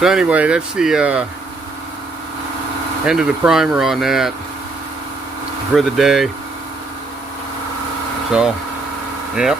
So anyway, that's the end of the primer on that for the day. So, yep.